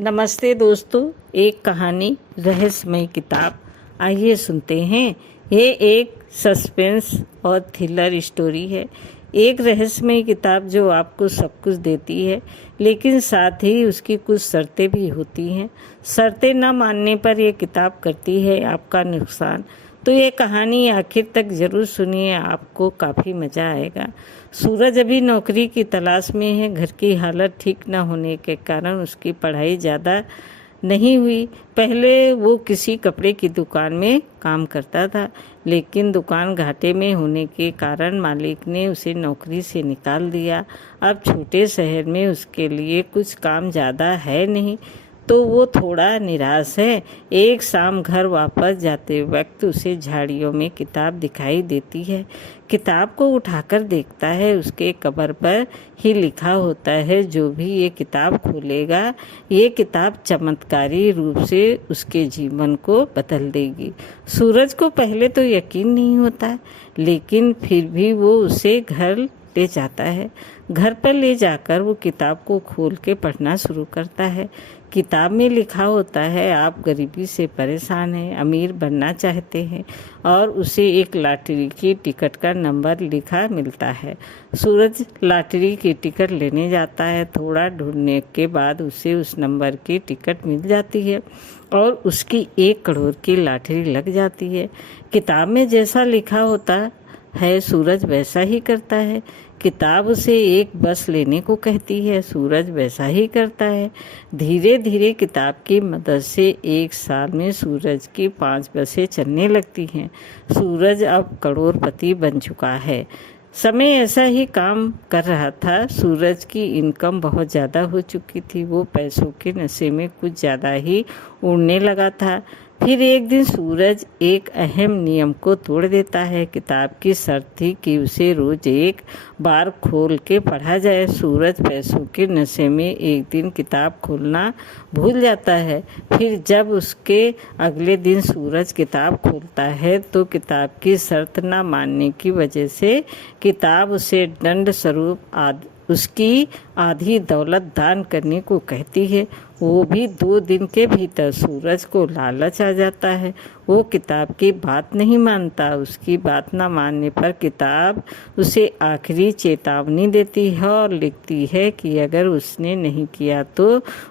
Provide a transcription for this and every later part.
नमस्ते दोस्तों, एक कहानी रहस्यमय किताब। आइए सुनते हैं। ये एक सस्पेंस और थ्रिलर स्टोरी है। एक रहस्यमय किताब जो आपको सब कुछ देती है, लेकिन साथ ही उसकी कुछ शर्तें भी होती हैं। शर्तें न मानने पर यह किताब करती है आपका नुकसान। तो ये कहानी आखिर तक ज़रूर सुनिए, आपको काफ़ी मज़ा आएगा। सूरज अभी नौकरी की तलाश में है। घर की हालत ठीक न होने के कारण उसकी पढ़ाई ज़्यादा नहीं हुई। पहले वो किसी कपड़े की दुकान में काम करता था, लेकिन दुकान घाटे में होने के कारण मालिक ने उसे नौकरी से निकाल दिया। अब छोटे शहर में उसके लिए कुछ काम ज़्यादा है नहीं, तो वो थोड़ा निराश है। एक शाम घर वापस जाते वक्त उसे झाड़ियों में किताब दिखाई देती है। किताब को उठाकर देखता है, उसके कवर पर ही लिखा होता है, जो भी ये किताब खोलेगा, ये किताब चमत्कारी रूप से उसके जीवन को बदल देगी। सूरज को पहले तो यकीन नहीं होता, लेकिन फिर भी वो उसे घर ले जाता है। घर पर ले जाकर वो किताब को खोल के पढ़ना शुरू करता है। किताब में लिखा होता है, आप गरीबी से परेशान हैं, अमीर बनना चाहते हैं, और उसे एक लॉटरी की टिकट का नंबर लिखा मिलता है। सूरज लॉटरी की टिकट लेने जाता है। थोड़ा ढूंढने के बाद उसे उस नंबर की टिकट मिल जाती है और उसकी 1 करोड़ की लॉटरी लग जाती है। किताब में जैसा लिखा होता है, सूरज वैसा ही करता है। किताब उसे एक बस लेने को कहती है, सूरज वैसा ही करता है। धीरे धीरे किताब की मदद से 1 साल में सूरज की 5 बसें चलने लगती हैं। सूरज अब करोड़पति बन चुका है। समय ऐसा ही काम कर रहा था। सूरज की इनकम बहुत ज़्यादा हो चुकी थी। वो पैसों के नशे में कुछ ज़्यादा ही उड़ने लगा था। फिर एक दिन सूरज एक अहम नियम को तोड़ देता है। किताब की शर्त थी कि उसे रोज एक बार खोल के पढ़ा जाए। सूरज पैसों के नशे में एक दिन किताब खोलना भूल जाता है। फिर जब उसके अगले दिन सूरज किताब खोलता है, तो किताब की शर्त न मानने की वजह से किताब उसे दंड स्वरूप उसकी आधी दौलत दान करने को कहती है। वो भी 2 दिन के भीतर। सूरज को लालच आ जाता है। वो किताब की बात नहीं मानता। उसकी बात न मानने पर किताब उसे आखिरी चेतावनी देती है और लिखती है कि अगर उसने नहीं किया तो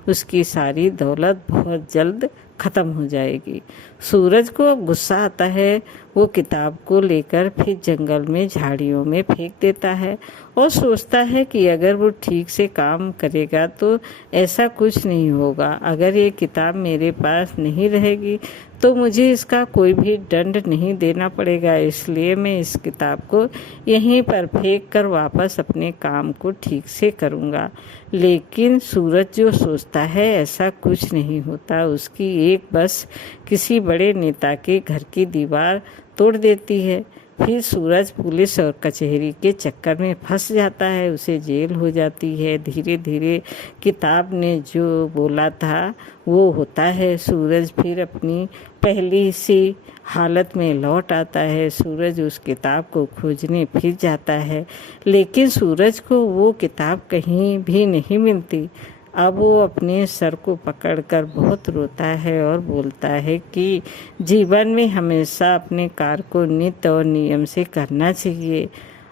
उसकी सारी दौलत बहुत जल्द ख़त्म हो जाएगी। सूरज को गुस्सा आता है। वो किताब को लेकर फिर जंगल में झाड़ियों में फेंक देता है और सोचता है कि अगर वो ठीक से काम करेगा तो ऐसा कुछ नहीं होगा। अगर ये किताब मेरे पास नहीं रहेगी तो मुझे इसका कोई भी दंड नहीं देना पड़ेगा, इसलिए मैं इस किताब को यहीं पर फेंक कर वापस अपने काम को ठीक से करूँगा। लेकिन सूरज जो सोचता है, ऐसा कुछ नहीं होता। उसकी एक बस किसी बड़े नेता के घर की दीवार तोड़ देती है। फिर सूरज पुलिस और कचहरी के चक्कर में फंस जाता है। उसे जेल हो जाती है। धीरे धीरे किताब ने जो बोला था वो होता है। सूरज फिर अपनी पहली सी हालत में लौट आता है। सूरज उस किताब को खोजने फिर जाता है, लेकिन सूरज को वो किताब कहीं भी नहीं मिलती। अब वो अपने सर को पकड़कर बहुत रोता है और बोलता है कि जीवन में हमेशा अपने कार्य को नित्य और नियम से करना चाहिए।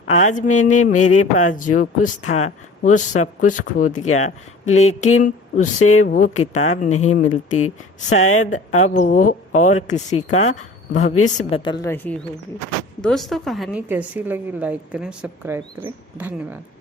आज मैंने मेरे पास जो कुछ था वो सब कुछ खो दिया, लेकिन उसे वो किताब नहीं मिलती। शायद अब वो और किसी का भविष्य बदल रही होगी। दोस्तों, कहानी कैसी लगी? लाइक करें, सब्सक्राइब करें। धन्यवाद।